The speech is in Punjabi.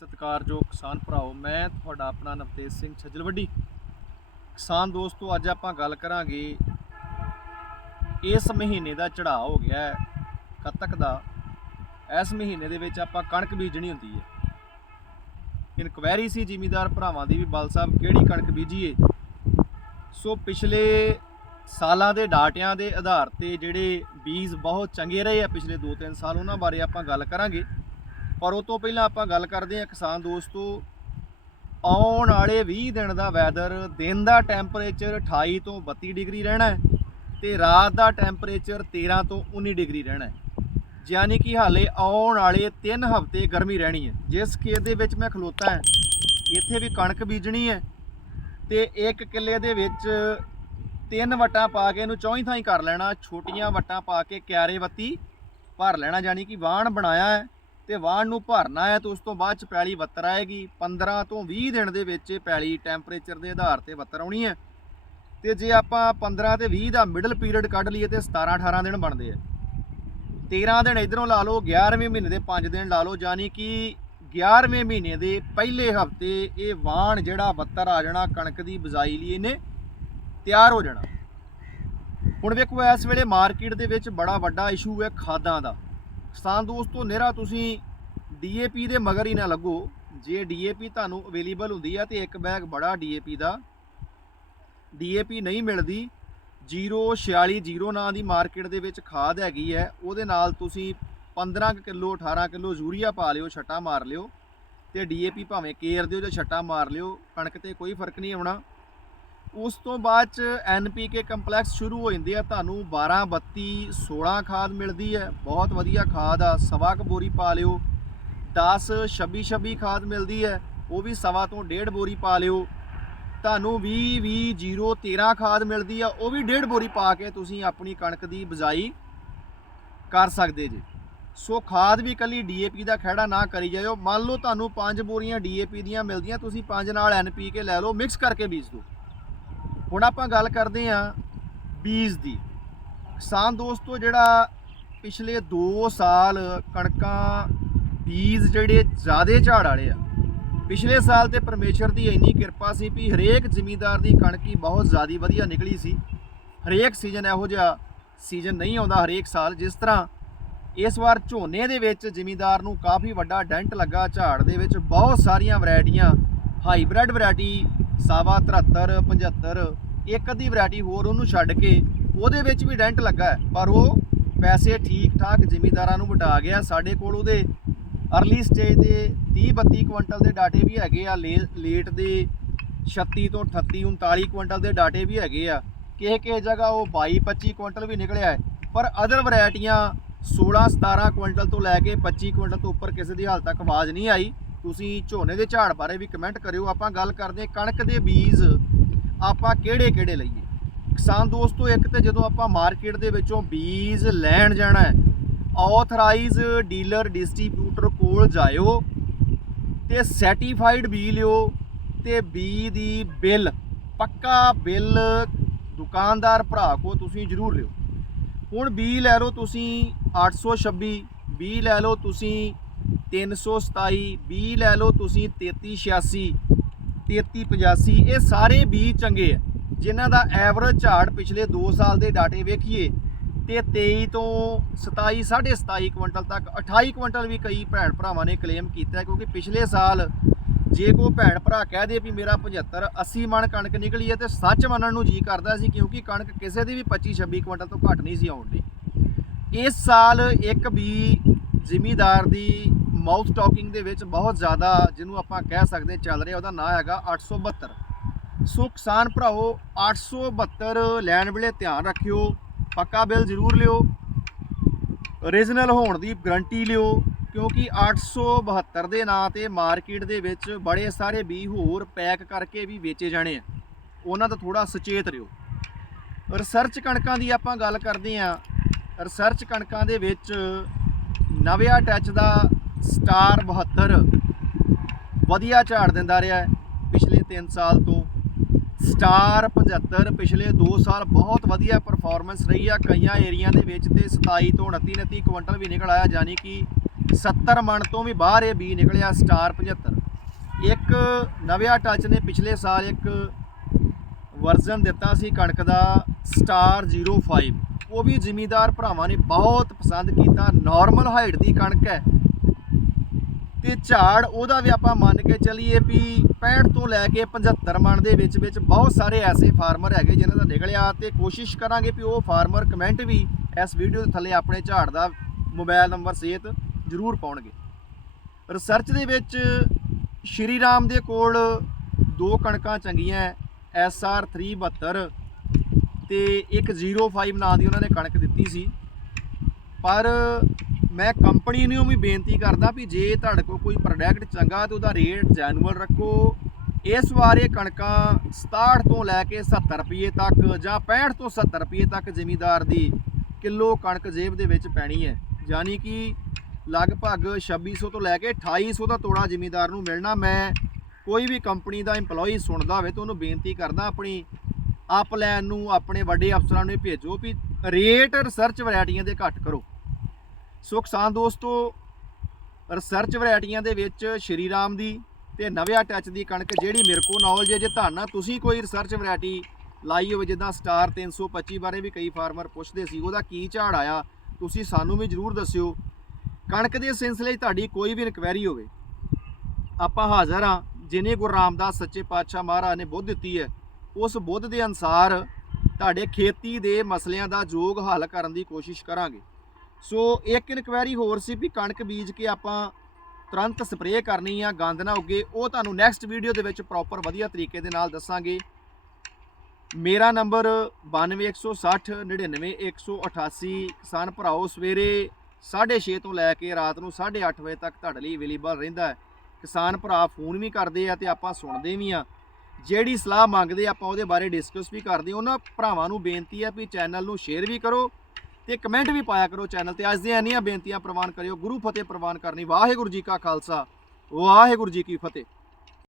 ਸਤਿਕਾਰਯੋਗ ਕਿਸਾਨ ਭਰਾਓ, ਮੈਂ ਤੁਹਾਡਾ ਆਪਣਾ ਨਵਤੇਜ ਸਿੰਘ ਛਜਲਵੱਡੀ। ਕਿਸਾਨ ਦੋਸਤੋ, ਅੱਜ ਆਪਾਂ ਗੱਲ ਕਰਾਂਗੇ ਇਸ ਮਹੀਨੇ ਦਾ ਚੜਾਅ ਹੋ ਗਿਆ ਹੈ, ਕੱਤਕ ਦਾ। ਇਸ ਮਹੀਨੇ ਦੇ ਵਿੱਚ ਆਪਾਂ ਕਣਕ ਬੀਜਣੀ ਹੁੰਦੀ ਹੈ। ਇਨਕੁਆਇਰੀ ਸੀ ਜ਼ਿਮੀਦਾਰ ਭਰਾਵਾਂ ਦੀ ਵੀ, ਬਲ ਸਾਹਿਬ ਕਿਹੜੀ ਕਣਕ ਬੀਜੀਏ? ਸੋ ਪਿਛਲੇ ਸਾਲਾਂ ਦੇ ਡਾਟਿਆਂ ਦੇ ਆਧਾਰ ਤੇ ਜਿਹੜੇ ਬੀਜ ਬਹੁਤ ਚੰਗੇ ਰਹੇ ਆ, ਪਿਛਲੇ 2-3 ਸਾਲ ਉਹਨਾਂ ਬਾਰੇ ਆਪਾਂ ਗੱਲ ਕਰਾਂਗੇ। ਪਰ ਉਹ ਤੋਂ ਪਹਿਲਾਂ ਆਪਾਂ ਗੱਲ ਕਰਦੇ ਹਾਂ ਕਿਸਾਨ ਦੋਸਤੋ, ਆਉਣ ਵਾਲੇ 20 ਦਿਨ ਦਾ ਵੈਦਰ ਦਿਨ ਦਾ ਟੈਂਪਰੇਚਰ 28 ਤੋਂ 32 ਡਿਗਰੀ ਰਹਿਣਾ ਹੈ ਤੇ ਰਾਤ ਦਾ ਟੈਂਪਰੇਚਰ 13 ਤੋਂ 19 ਡਿਗਰੀ ਰਹਿਣਾ ਹੈ। ਯਾਨੀ ਕਿ ਹਾਲੇ ਆਉਣ ਵਾਲੇ 3 ਹਫ਼ਤੇ ਗਰਮੀ ਰਹਿਣੀ ਹੈ। ਜਿਸ ਖੇਤ ਦੇ ਵਿੱਚ ਮੈਂ ਖਲੋਤਾ ਹਾਂ, ਇੱਥੇ ਵੀ ਕਣਕ ਬੀਜਣੀ ਹੈ ਤੇ ਇੱਕ ਕਿੱਲੇ ਦੇ ਵਿੱਚ ਤਿੰਨ ਵਟਾਂ ਪਾ ਕੇ ਇਹਨੂੰ ਚੌਂ ਥਾਈ ਕਰ ਲੈਣਾ, ਛੋਟੀਆਂ ਵਟਾਂ ਪਾ ਕੇ ਕਿਆਰੇ ਬੱਤੀ ਭਰ ਲੈਣਾ, ਯਾਨੀ ਕਿ ਵਾਹਣ ਬਣਾਇਆ ਹੈ। ਤੇ ਵਾਹਣ ਨੂੰ ਭਰਨਾ ਹੈ ਤੇ ਉਸ ਤੋਂ ਬਾਅਦ ਚ ਪੈਲੀ ਵੱਤਰ ਆਏਗੀ। 15 ਤੋਂ 20 ਦਿਨ ਦੇ ਵਿੱਚ ਇਹ ਪੈਲੀ ਟੈਂਪਰੇਚਰ ਦੇ ਆਧਾਰ ਤੇ ਵੱਤਰ ਆਉਣੀ ਹੈ। ਤੇ ਜੇ ਆਪਾਂ 15 ਤੇ 20 ਦਾ ਮਿਡਲ ਪੀਰੀਅਡ ਕੱਢ ਲਈਏ ਤੇ 17 18 ਦਿਨ ਬਣਦੇ ਆ। 13 ਦਿਨ ਇਧਰੋਂ ਲਾ ਲਓ 11ਵੇਂ ਮਹੀਨੇ ਦੇ 5 ਦਿਨ ਲਾ ਲਓ, ਯਾਨੀ ਕਿ 11ਵੇਂ ਮਹੀਨੇ ਦੇ ਪਹਿਲੇ ਹਫ਼ਤੇ ਇਹ ਵਾਹਣ ਜਿਹੜਾ ਵੱਤਰ ਆ ਜਾਣਾ, ਕਣਕ ਦੀ ਬਜਾਈ ਲਈ ਇਹਨੇ ਤਿਆਰ ਹੋ ਜਾਣਾ। ਹੁਣ ਵੇਖੋ, ਇਸ ਵੇਲੇ ਮਾਰਕੀਟ ਦੇ ਵਿੱਚ ਬੜਾ ਵੱਡਾ ਇਸ਼ੂ ਹੈ ਖਾਦਾਂ ਦਾ। ਕਿਸਾਨ ਦੋਸਤੋ ਨਿਹਰਾ ਤੁਸੀਂ ਡੀਏਪੀ ਦੇ ਮਗਰ ਹੀ ਨਾ ਲੱਗੋ। ਜੇ ਡੀਏਪੀ ਤੁਹਾਨੂੰ ਅਵੇਲੇਬਲ ਹੁੰਦੀ ਹੈ ਤੇ ਇੱਕ ਬੈਗ ਬੜਾ ਡੀਏਪੀ ਦਾ। ਡੀਏਪੀ ਨਹੀਂ ਮਿਲਦੀ 046 ਨਾਂ ਦੀ ਮਾਰਕੀਟ ਦੇ ਵਿੱਚ ਖਾਦ ਹੈਗੀ ਹੈ। ਉਹਦੇ ਨਾਲ ਤੁਸੀਂ 15 ਕੁ ਕਿਲੋ 18 ਕਿਲੋ ਯੂਰੀਆ ਪਾ ਲਿਓ, ਛੱਟਾ ਮਾਰ ਲਿਓ, ਤੇ ਡੀਏਪੀ ਭਾਵੇਂ ਕੇਰ ਦਿਓ ਜਾਂ ਛੱਟਾ ਮਾਰ ਲਿਓ, ਕਣਕ ਤੇ ਕੋਈ ਫ਼ਰਕ ਨਹੀਂ ਆਉਣਾ। ਉਸ ਤੋਂ ਬਾਅਦ ਚ ਐਨਪੀਕੇ ਕੰਪਲੈਕਸ ਸ਼ੁਰੂ ਹੋ ਜਾਂਦੀ ਆ ਤੁਹਾਨੂੰ 12 32 16 ਖਾਦ ਮਿਲਦੀ ਹੈ, ਬਹੁਤ ਵਧੀਆ ਖਾਦ ਆ, ਸਵਾ ਕੁ ਬੋਰੀ ਪਾ ਲਿਓ 10 26 26 ਖਾਦ ਮਿਲਦੀ ਹੈ, ਉਹ ਵੀ ਸਵਾ ਤੋਂ ਡੇਢ ਬੋਰੀ ਪਾ ਲਿਓ, ਤੁਹਾਨੂੰ 20 20 0 13 ਖਾਦ ਮਿਲਦੀ ਆ, ਉਹ ਵੀ ਡੇਢ ਬੋਰੀ ਪਾ ਕੇ ਤੁਸੀਂ ਆਪਣੀ ਕਣਕ ਦੀ ਬਜਾਈ ਕਰ ਸਕਦੇ ਜੀ। ਸੋ ਖਾਦ ਵੀ ਕੱਲੀ ਡੀਏਪੀ ਦਾ ਖਹਿੜਾ ਨਾ ਕਰੀ ਜਾਇਓ, ਮੰਨ ਲਓ ਤੁਹਾਨੂੰ 5 ਬੋਰੀਆਂ ਡੀਏਪੀ ਦੀਆਂ ਮਿਲਦੀਆਂ, ਤੁਸੀਂ 5 ਨਾਲ ਐਨਪੀਕੇ ਲੈ ਲਓ, ਮਿਕਸ ਕਰਕੇ ਬੀਜ ਦਿਓ। ਹੁਣ ਆਪਾਂ ਗੱਲ ਕਰਦੇ ਆਂ ਬੀਜ ਦੀ। ਕਿਸਾਨ ਦੋਸਤੋ, ਜਿਹੜਾ ਪਿਛਲੇ 2 ਸਾਲ ਕਣਕਾਂ, ਬੀਜ ਜਿਹੜੇ ਜ਼ਿਆਦੇ ਝਾੜ ਵਾਲੇ ਆ, ਪਿਛਲੇ ਸਾਲ ਤੇ ਪਰਮੇਸ਼ਰ ਦੀ ਇੰਨੀ ਕਿਰਪਾ ਸੀ ਵੀ ਹਰੇਕ ਜ਼ਿਮੀਂਦਾਰ ਦੀ ਕਣਕੀ ਬਹੁਤ ਜ਼ਿਆਦੀ ਵਧੀਆ ਨਿਕਲੀ ਸੀ। ਹਰੇਕ ਸੀਜ਼ਨ ਇਹੋ ਜਿਹਾ ਸੀਜ਼ਨ ਨਹੀਂ ਆਉਂਦਾ ਹਰੇਕ ਸਾਲ, ਜਿਸ ਤਰ੍ਹਾਂ ਇਸ ਵਾਰ ਝੋਨੇ ਦੇ ਵਿੱਚ ਜ਼ਿਮੀਂਦਾਰ ਨੂੰ ਕਾਫੀ ਵੱਡਾ ਡੈਂਟ ਲੱਗਾ, ਝਾੜ ਦੇ ਵਿੱਚ ਬਹੁਤ ਸਾਰੀਆਂ ਵੈਰਾਈਟੀਆਂ, ਹਾਈਬ੍ਰਿਡ ਵੈਰਾਈਟੀ ਸਾਵਾ 73 75 ਇੱਕ ਅੱਧੀ ਵੈਰਾਈਟੀ ਹੋਰ ਉਹਨੂੰ ਛੱਡ ਕੇ ਉਹਦੇ ਵਿੱਚ ਵੀ ਡੈਂਟ ਲੱਗਾ ਪਰ ਉਹ ਪੈਸੇ ਠੀਕ ਠਾਕ ਜ਼ਿਮੀਦਾਰਾਂ ਨੂੰ ਵਟਾ ਗਿਆ। ਸਾਡੇ ਕੋਲ ਉਹਦੇ ਅਰਲੀ ਸਟੇਜ ਦੇ 30 32 ਕੁਇੰਟਲ ਦੇ ਡਾਟੇ ਵੀ ਹੈਗੇ ਆ। ਲੇ- ਲੇਟ ਦੇ 36 ਤੋਂ 38 39 ਕੁਇੰਟਲ ਦੇ ਡਾਟੇ ਵੀ ਹੈਗੇ ਆ। ਕਿਸੇ ਕਿਸੇ ਜਗ੍ਹਾ ਉਹ 22 25 ਕੁਇੰਟਲ ਵੀ ਨਿਕਲਿਆ ਹੈ। ਪਰ ਅਦਰ ਵੈਰਾਈਟੀਆਂ 16 17 ਕੁਇੰਟਲ ਤੋਂ ਲੈ ਕੇ 25 ਕੁਇੰਟਲ ਤੋਂ ਉੱਪਰ ਕਿਸੇ ਦੀ ਹਾਲ ਤੱਕ ਆਵਾਜ਼ ਨਹੀਂ ਆਈ। ਤੁਸੀਂ ਝੋਨੇ ਦੇ ਝਾੜ ਬਾਰੇ ਵੀ ਕਮੈਂਟ ਕਰਿਓ, ਆਪਾਂ ਗੱਲ ਕਰਦੇ ਹਾਂ ਕਣਕ ਦੇ ਬੀਜ ਆਪਾਂ ਕਿਹੜੇ ਕਿਹੜੇ ਲਈਏ? ਕਿਸਾਨ ਦੋਸਤੋ, ਇੱਕ ਤੇ ਜਦੋਂ ਆਪਾਂ ਮਾਰਕੀਟ ਦੇ ਵਿੱਚੋਂ ਬੀਜ ਲੈਣ ਜਾਣਾ ਹੈ ਆਥਰਾਈਜ਼ ਡੀਲਰ ਡਿਸਟ੍ਰੀਬਿਊਟਰ ਕੋਲ ਜਾਇਓ ਤੇ ਸਰਟੀਫਾਈਡ ਬੀ ਲਿਓ ਤੇ ਬੀ ਦੀ ਬਿੱਲ, ਪੱਕਾ ਬਿੱਲ ਦੁਕਾਨਦਾਰ ਭਰਾ ਕੋ ਤੁਸੀਂ ਜ਼ਰੂਰ ਲਿਓ। ਹੁਣ ਬੀ ਲੈ ਲਓ ਤੁਸੀਂ 826 ਬੀ ਲੈ ਲਓ ਤੁਸੀਂ 327 ਬੀ ਲੈ ਲਓ ਤੁਸੀਂ 3386 3385 ਇਹ ਸਾਰੇ ਬੀ ਚੰਗੇ ਆ। ਜਿਨ੍ਹਾਂ ਦਾ ਐਵਰੇਜ ਝਾੜ ਪਿਛਲੇ 2 ਸਾਲ ਦੇ ਡਾਟੇ ਵੇਖੀਏ, ਤੇ 23 ਤੋਂ 27 27.5 ਕੁਇੰਟਲ ਤੱਕ 28 ਕੁਇੰਟਲ ਵੀ ਕਈ ਭੈਣ ਭਰਾਵਾਂ ਨੇ ਕਲੇਮ ਕੀਤਾ, ਕਿਉਂਕਿ ਪਿਛਲੇ ਸਾਲ ਜੇ ਕੋਈ ਭੈਣ ਭਰਾ ਕਹਿ ਦੇ ਵੀ ਮੇਰਾ 75 80 ਮਣ ਕਣਕ ਨਿਕਲੀ ਹੈ, ਤੇ ਸੱਚ ਮੰਨਣ ਨੂੰ ਜੀ ਕਰਦਾ ਸੀ, ਕਿਉਂਕਿ ਕਣਕ ਕਿਸੇ ਦੀ ਵੀ 25 26 ਕੁਇੰਟਲ ਤੋਂ ਘੱਟ ਨਹੀਂ ਸੀ ਆਉਣ ਦੀ। ਇਸ ਸਾਲ ਇੱਕ ਵੀ ਜ਼ਿਮੀਦਾਰ ਦੀ ਮਾਊਥ ਟਾਕਿੰਗ ਦੇ ਵਿੱਚ ਬਹੁਤ ਜ਼ਿਆਦਾ ਜਿਹਨੂੰ ਆਪਾਂ ਕਹਿ ਸਕਦੇ ਚੱਲ ਰਿਹਾ, ਉਹਦਾ ਨਾਂ ਹੈਗਾ 872 ਸੋ ਕਿਸਾਨ ਭਰਾਓ 872 ਲੈਣ ਵੇਲੇ ਧਿਆਨ ਰੱਖਿਓ, ਪੱਕਾ ਬਿੱਲ ਜ਼ਰੂਰ ਲਿਓ ਓਰੀਜਨਲ ਹੋਣ ਦੀ ਗਰੰਟੀ ਲਿਓ, ਕਿਉਂਕਿ 872 ਦੇ ਨਾਂ ਤੇ ਮਾਰਕੀਟ ਦੇ ਵਿੱਚ ਬੜੇ ਸਾਰੇ ਬੀ ਹੋਰ ਪੈਕ ਕਰਕੇ ਵੀ ਵੇਚੇ ਜਾਣੇ ਆ। ਉਹਨਾਂ ਦਾ ਥੋੜਾ ਸੁਚੇਤ ਰਿਓ। ਰਿਸਰਚ ਕਣਕਾਂ ਦੀ ਆਪਾਂ ਗੱਲ ਕਰਦੇ ਆਂ ਰਿਸਰਚ ਕਣਕਾਂ ਦੇ ਵਿੱਚ ਨਵਿਆ ਟੱਚ ਦਾ ਸਟਾਰ 72 ਵਧੀਆ ਝਾੜ ਦਿੰਦਾ ਰਿਹਾ ਹੈ ਪਿਛਲੇ 3 ਸਾਲ ਤੋਂ। ਸਟਾਰ 75 ਪਿਛਲੇ 2 ਸਾਲ ਬਹੁਤ ਵਧੀਆ ਪਰਫਾਰਮੈਂਸ ਰਹੀ ਆ। ਕਈਆਂ ਏਰੀਆ ਦੇ ਵਿੱਚ ਤੇ 27 ਤੋਂ 29 29 ਕੁਇੰਟਲ ਵੀ ਨਿਕਲ ਆਇਆ, ਯਾਨੀ ਕਿ 70 ਮਣ ਤੋਂ ਵੀ ਬਾਹਰ ਇਹ ਬੀ ਨਿਕਲਿਆ ਸਟਾਰ 75 ਇੱਕ ਨਵਿਆ ਟੱਚ ਨੇ ਪਿਛਲੇ ਸਾਲ ਇੱਕ ਵਰਜ਼ਨ ਦਿੱਤਾ ਸੀ ਕਣਕ ਦਾ ਸਟਾਰ 05 ਉਹ ਵੀ ਜ਼ਿਮੀਦਾਰ ਭਰਾਵਾਂ ਨੇ ਬਹੁਤ ਪਸੰਦ ਕੀਤਾ। ਨਾਰਮਲ ਹਾਈਟ ਦੀ ਕਣਕ ਹੈ। ਤੇ ਝਾੜ ਉਹਦਾ ਵੀ ਆਪਾਂ ਮੰਨ ਕੇ ਚੱਲੀਏ ਵੀ 65 ਤੋਂ ਲੈ ਕੇ 75 ਮਣ ਦੇ ਵਿੱਚ ਵਿੱਚ ਬਹੁਤ ਸਾਰੇ ਐਸੇ ਫਾਰਮਰ ਹੈਗੇ ਜਿਨ੍ਹਾਂ ਦਾ ਨਿਕਲਿਆ ਤੇ ਕੋਸ਼ਿਸ਼ ਕਰਾਂਗੇ ਵੀ ਉਹ ਫਾਰਮਰ ਕਮੈਂਟ ਵੀ ਇਸ ਵੀਡੀਓ ਦੇ ਥੱਲੇ ਆਪਣੇ ਝਾੜ ਦਾ ਮੋਬਾਈਲ ਨੰਬਰ ਸਹਿਤ ਜ਼ਰੂਰ ਪਾਉਣਗੇ। ਰਿਸਰਚ ਦੇ ਵਿੱਚ ਸ਼੍ਰੀ ਰਾਮ ਦੇ ਕੋਲ ਦੋ ਕਣਕਾਂ ਚੰਗੀਆਂ ਐਸਆਰ 372 ਤੇ ਇੱਕ 05 ਨਾਂ ਦੀ ਉਹਨਾਂ ਨੇ ਕਣਕ ਦਿੱਤੀ ਸੀ। ਪਰ ਮੈਂ ਕੰਪਨੀ ਨੂੰ ਵੀ ਬੇਨਤੀ ਕਰਦਾ ਵੀ ਜੇ ਤੁਹਾਡੇ ਕੋਲ ਕੋਈ ਪ੍ਰੋਡਕਟ ਚੰਗਾ ਤੇ ਉਹਦਾ ਰੇਟ ਜੈਨੂਅਲ ਰੱਖੋ, ਇਸ ਵਾਰ ਇਹ ਕਣਕਾਂ 67 ਤੋਂ ਲੈ ਕੇ 70 ਰੁਪਏ ਤੱਕ ਜਾਂ 65 ਤੋਂ 70 ਰੁਪਏ ਤੱਕ ਜ਼ਿਮੀਦਾਰ ਦੀ ਕਿਲੋ ਕਣਕ ਜੇਬ ਦੇ ਵਿੱਚ ਪੈਣੀ ਹੈ। ਯਾਨੀ ਕਿ ਲਗਭਗ 2600 ਤੋਂ ਲੈ ਕੇ 2800 ਦਾ ਤੋੜਾ ਜ਼ਿਮੀਦਾਰ ਨੂੰ ਮਿਲਣਾ। ਮੈਂ ਕੋਈ ਵੀ ਕੰਪਨੀ ਦਾ EMPLOYE ਸੁਣਦਾ ਹੋਵੇ ਤਾਂ ਉਹਨੂੰ ਬੇਨਤੀ ਕਰਦਾ ਆਪਣੀ ਅਪਲਾਈਨ ਨੂੰ, ਆਪਣੇ ਵੱਡੇ ਅਫਸਰਾਂ ਨੂੰ ਭੇਜੋ ਵੀ ਰੇਟ ਰਿਸਰਚ ਵੈਰਾਈਟੀਆਂ ਦੇ ਘੱਟ ਕਰੋ। ਸੋ ਕਿਸਾਨ ਦੋਸਤੋ ਰਿਸਰਚ ਵੈਰਾਈਟੀਆਂ ਦੇ ਵਿੱਚ ਸ਼੍ਰੀ ਰਾਮ ਦੀ ਤੇ ਨਵਿਆ ਟੱਚ ਦੀ ਕਣਕ ਜਿਹੜੀ ਮੇਰੇ ਕੋਲ ਨੌਲੇਜ ਹੈ, ਜੇ ਤੁਹਾਨੂੰ ਤੁਸੀਂ ਕੋਈ ਰਿਸਰਚ ਵੈਰਾਈਟੀ ਲਾਈ ਹੋਵੇ, ਜਿੱਦਾਂ ਸਟਾਰ 325 ਬਾਰੇ ਵੀ ਕਈ ਫਾਰਮਰ ਪੁੱਛਦੇ ਸੀ, ਉਹਦਾ ਕੀ ਝਾੜ ਆਇਆ, ਤੁਸੀਂ ਸਾਨੂੰ ਵੀ ਜਰੂਰ ਦੱਸਿਓ। ਕਣਕ ਦੇ ਸਿਲਸਿਲੇ 'ਚ ਤੁਹਾਡੀ ਕੋਈ ਵੀ ਇਨਕੁਆਇਰੀ ਹੋਵੇ, ਆਪਾਂ ਹਾਜ਼ਰ ਹਾਂ, ਜਿਨੇ ਗੁਰੂ ਰਾਮਦਾਸ ਸੱਚੇ ਪਾਤਸ਼ਾਹ ਮਹਾਰਾਜ ਨੇ ਬੁੱਧ ਦਿੱਤੀ ਹੈ, ਉਸ ਬੁੱਧ ਦੇ ਅਨਸਾਰ ਤੁਹਾਡੇ ਖੇਤੀ ਦੇ ਮਸਲਿਆਂ ਦਾ ਯੋਗ ਹੱਲ ਕਰਨ ਦੀ ਕੋਸ਼ਿਸ਼ ਕਰਾਂਗੇ। ਸੋ ਇੱਕ ਇਨਕੁਆਇਰੀ ਹੋਰ ਸੀ ਵੀ ਕਣਕ ਬੀਜ ਕੇ ਆਪਾਂ ਤੁਰੰਤ ਸਪਰੇਅ ਕਰਨੀ ਆ ਗੰਦ ਨਾ ਉੱਗੇ। ਉਹ ਤੁਹਾਨੂੰ ਨੈਕਸਟ ਵੀਡੀਓ ਦੇ ਵਿੱਚ ਪ੍ਰੋਪਰ ਵਧੀਆ ਤਰੀਕੇ ਦੇ ਨਾਲ ਦੱਸਾਂਗੇ। ਮੇਰਾ ਨੰਬਰ 92160 99188 ਕਿਸਾਨ ਭਰਾਓ, ਸਵੇਰੇ 6:30 ਤੋਂ ਲੈ ਕੇ ਰਾਤ ਨੂੰ 8:30 ਵਜੇ ਤੱਕ ਤੁਹਾਡੇ ਲਈ ਅਵੇਲੇਬਲ ਰਹਿੰਦਾ ਹੈ। ਕਿਸਾਨ ਭਰਾ ਫੋਨ ਵੀ ਕਰਦੇ ਆ ਤੇ ਆਪਾਂ ਸੁਣਦੇ ਵੀ ਆ। ਜਿਹੜੀ ਸਲਾਹ ਮੰਗਦੇ ਆਪਾਂ ਉਹਦੇ ਬਾਰੇ ਡਿਸਕਸ ਵੀ ਕਰਦੇ ਉਹਨਾਂ ਭਰਾਵਾਂ ਨੂੰ ਬੇਨਤੀ ਹੈ ਵੀ ਚੈਨਲ ਨੂੰ ਸ਼ੇਅਰ ਵੀ ਕਰੋ। ਤੇ ਕਮੈਂਟ ਵੀ ਪਾਇਆ ਕਰੋ ਚੈਨਲ ਤੇ। ਅੱਜ ਦੀਆਂ ਇੰਨੀਆਂ ਬੇਨਤੀਆਂ ਪ੍ਰਵਾਨ ਕਰਿਓ। ਗੁਰੂ ਫਤਿਹ ਪ੍ਰਵਾਨ ਕਰਨੀ। ਵਾਹਿਗੁਰੂ ਜੀ ਕਾ ਖਾਲਸਾ। ਵਾਹਿਗੁਰੂ ਜੀ ਕੀ ਫਤਿਹ।